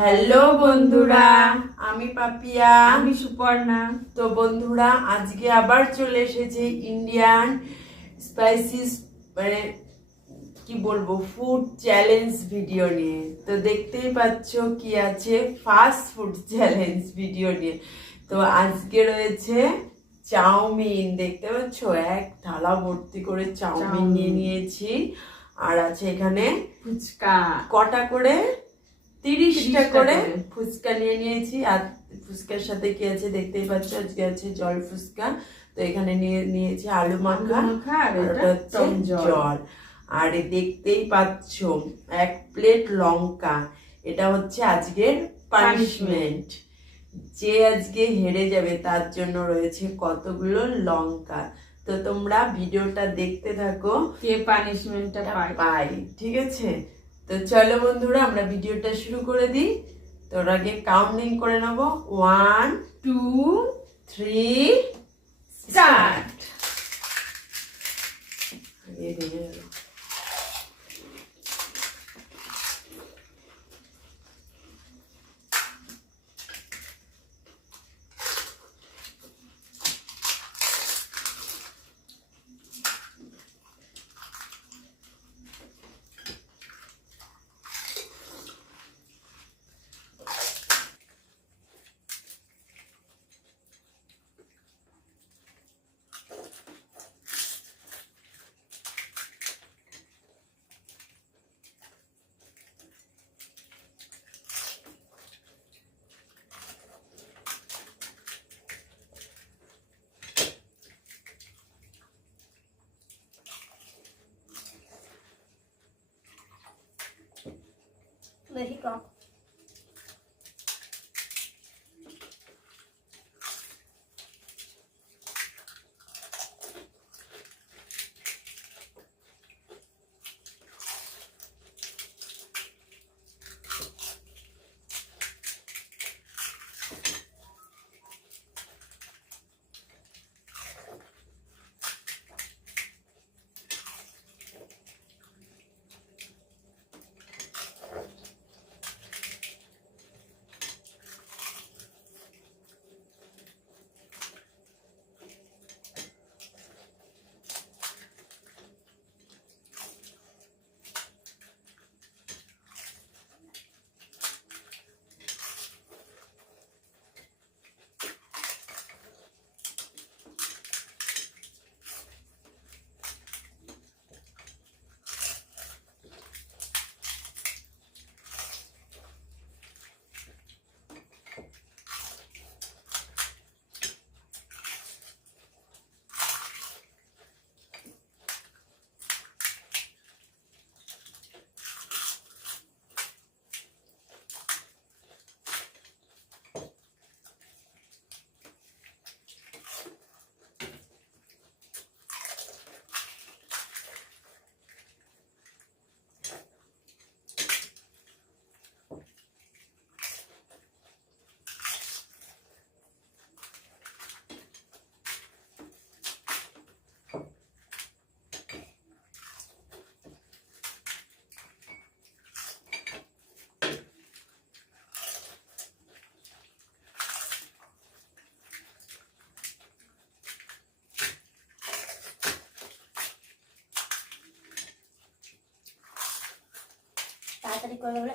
Hello বন্ধুরা, আমি পাপিয়া, আমি সুপর্ণা। তো বন্ধুরা আজকে আবার চলে এসেছে ইন্ডিয়ান স্পাইসিস মানে কি বলবো ফুড চ্যালেঞ্জ ভিডিও নিয়ে। তো দেখতেই পাচ্ছ কি আছে, ফাস্ট ফুড চ্যালেঞ্জ ভিডিও নিয়ে। তো আজকে রয়েছে চাউমিন, দেখতে পাচ্ছ এক থালা ভর্তি করে চাউমিন নিয়ে নিয়েছি। আর আছে এখানে ফুচকা, কটা করে 30টা করে ফুচকা নিয়ে নিয়েছি। আর ফুচকার সাথে কি আছে দেখতেই পাচ্ছ, আজকে আছে জল ফুচকা। তো এখানে নিয়েছি আলু মাখা আর ওটা হচ্ছে জল। আর দেখতেই পাচ্ছ এক প্লেট লঙ্কা, এটা হচ্ছে আজকের পানিশমেন্ট। যে আজকে হেরে যাবে তার জন্য রয়েছে কতগুলো লঙ্কা। তো তোমরা ভিডিওটা দেখতে থাকো, কে পানিশমেন্টটা পাই। ঠিক আছে, তো চলো বন্ধুরা আমরা ভিডিওটা শুরু করে দিই। তোর আগে কাউন্টিং করে নেবো, 1 2 3 স্টার্ট। বেশি টক। তাড়াতাড়ি করে বলে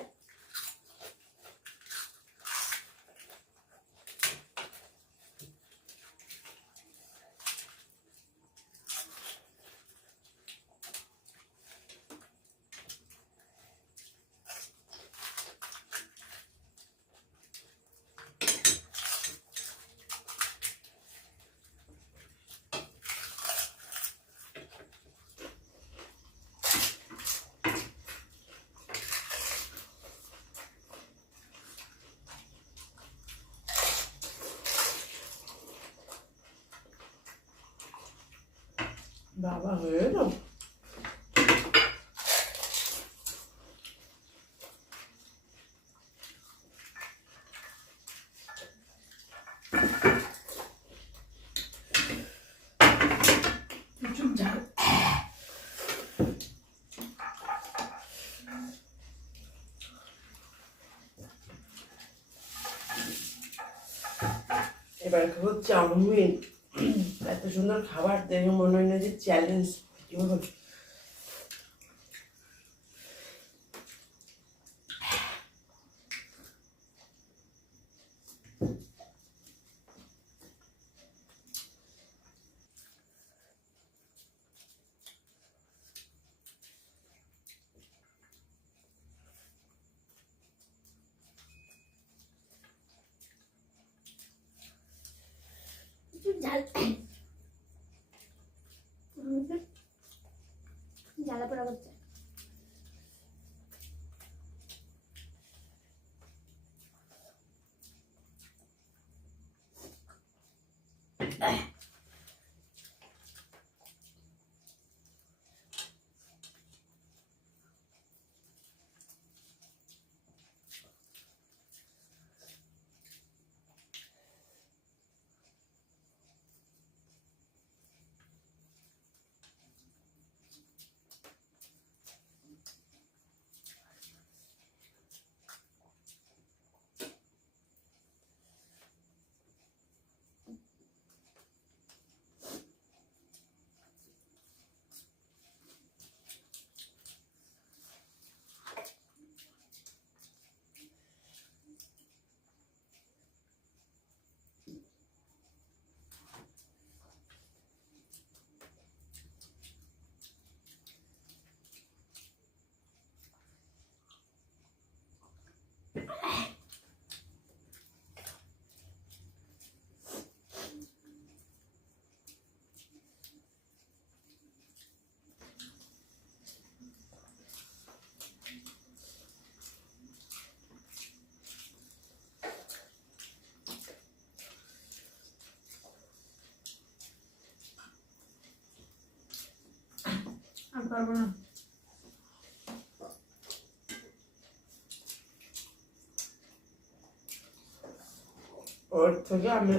বাবা হয়ে গেল। এবার খাবো চাউমিন। এত সুন্দর খাবার দেখে মনে হয় না যে চ্যালেঞ্জ ভিডিও হবে। জ্বালা পোড়া করছে। আর পারবো না। ওর থেকে আমি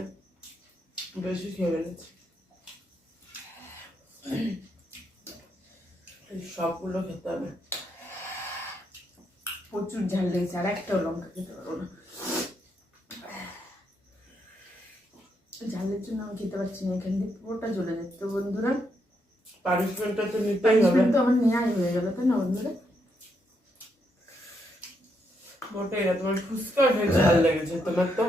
বেশি খেয়ে ফেলেছি। সবগুলো খেতে হবে। প্রচুর ঝাল লেগেছে, আর একটাও লঙ্কা খেতে পারবো না। ঝালের জন্য আমি খেতে পারছি না, এখান দিয়ে পুরোটা চলে যাচ্ছে। তো বন্ধুরা, পানিশমেন্টটা তো নিতেই হবে। তো আমার নেওয়াই হয়ে গেল, তাই না বন্ধুরা? মোটেই না, তোমার ফুচকা খেয়ে ঝাল লেগেছে, তোমার তো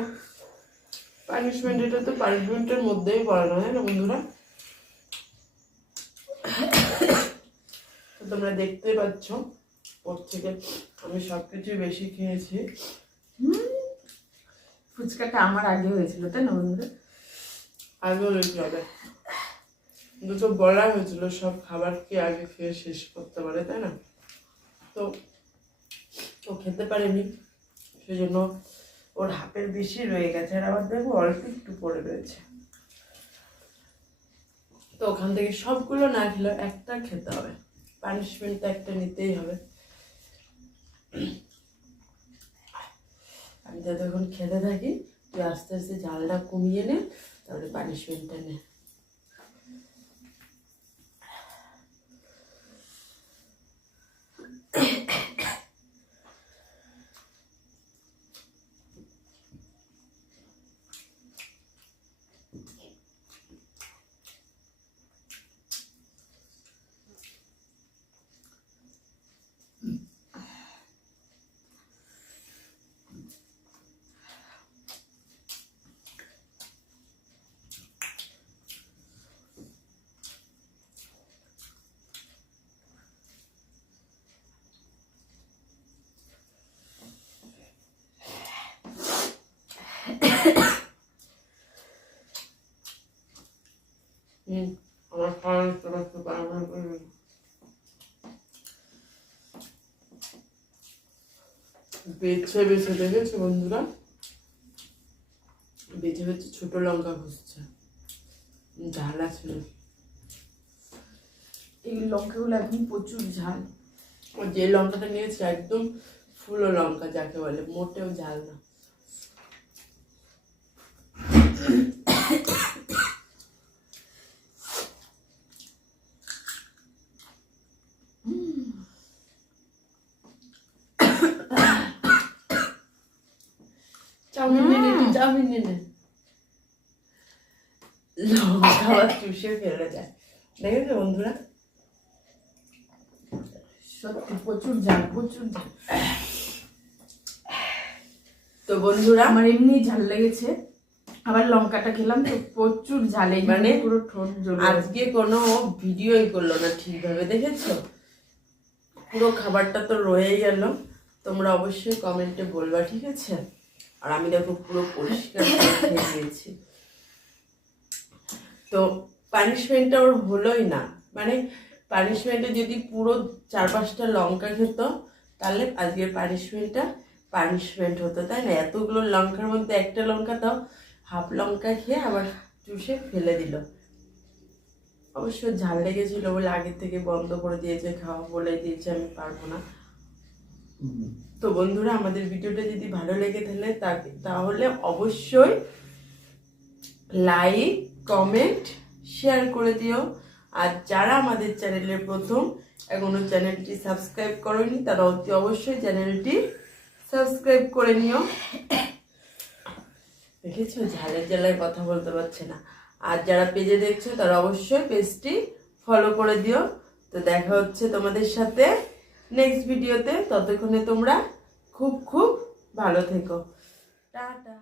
পানিশমেন্ট, এটা তো পানিশমেন্টের মধ্যেই পড়ে না, তাই না বন্ধুরা? তো তোমরা দেখতে পাচ্ছ ওর থেকে আমি সবকিছু বেশি খেয়েছি। ফুচকাটা আমার আগে হয়েছিল, তাই না বন্ধুরা? আগেও লেগে হবে, দুটো বলা হয়েছিল সব খাবারকে আগে খেয়ে শেষ করতে পারে, তাই না? তো ও খেতে পারেনি, সেই জন্য ওর হাফের বেশি রয়ে গেছে, আর আবার দেখো অল্প একটু পড়ে রয়েছে। তো ওখান থেকে সবগুলো না খেলে একটা খেতে হবে, পানিশমেন্টটা একটা নিতেই হবে। আমি তো তখন খেতে থাকি, তুই আস্তে আস্তে ঝালটা কমিয়ে নে, তারপরে পানিশমেন্টটা নে। আমার খাওয়ার একটু বাড়ানো করে বেছে বেছে দেখেছো বন্ধুরা, বেছে বেছে ছোট লঙ্কা খুঁজছে, ঝাল আছে। এই লঙ্কাগুলো এখন প্রচুর ঝাল। যে লঙ্কাটা নিয়েছে একদম ফুলো লঙ্কা, যাকে বলে, মোটেও ঝাল না। চাউমিন নিয়ে নে, চাউমিন নিয়ে নে। লঙ্কা আবার চুষে ফেলে যায়। দেখেছো বন্ধুরা? সত্যি প্রচুর ঝাল, প্রচুর ঝাল। তো বন্ধুরা আমার এমনি ঝাল লেগেছে, আবার লঙ্কাটা খেলাম তো প্রচুর ঝাল, এই মানে পুরো ঠোঁট জ্বলে আজকে কোনো ভিডিওই করলো না ঠিকভাবে, দেখেছো? পুরো খাবারটা তো রয়েই গেল। তোমরা অবশ্যই কমেন্টে বলবা, ঠিক আছে? আর আমি দেখো পুরো পরিষ্কার করে খেয়ে দিয়েছি। তো পানিশমেন্টটা ওর হলোই না, মানে পানিশমেন্টে যদি পুরো 4-5টা লঙ্কা খেত তাহলে আজকের পানিশমেন্ট হতো, তাই না? এতগুলো লঙ্কার মধ্যে একটা লঙ্কা তাও হাফ লঙ্কা খেয়ে আবার চুষে ফেলে দিল। অবশ্য ঝাল লেগেছিল বলে আগে থেকে বন্ধ করে দিয়েছে খাওয়া, বলে দিয়েছে আমি পারবো না। তো বন্ধুরা আমাদের ভিডিওটা যদি ভালো লেগে তাহলে অবশ্যই লাইক, কমেন্ট, শেয়ার করে দিও। আর যারা আমাদের চ্যানেলের প্রথম এখনো চ্যানেলটি সাবস্ক্রাইব করোনি তারা অতি অবশ্যই চ্যানেলটি সাবস্ক্রাইব করে নিও। দেখেছো ঝালের জ্বালায় কথা বলতে পারছে না। আর যারা পেজে দেখছো তারা অবশ্যই পেজটি ফলো করে দিও। তো দেখা হচ্ছে তোমাদের সাথে নেক্সট ভিডিওতে। ততক্ষণে তোমরা খুব খুব ভালো থেকো। টাটা।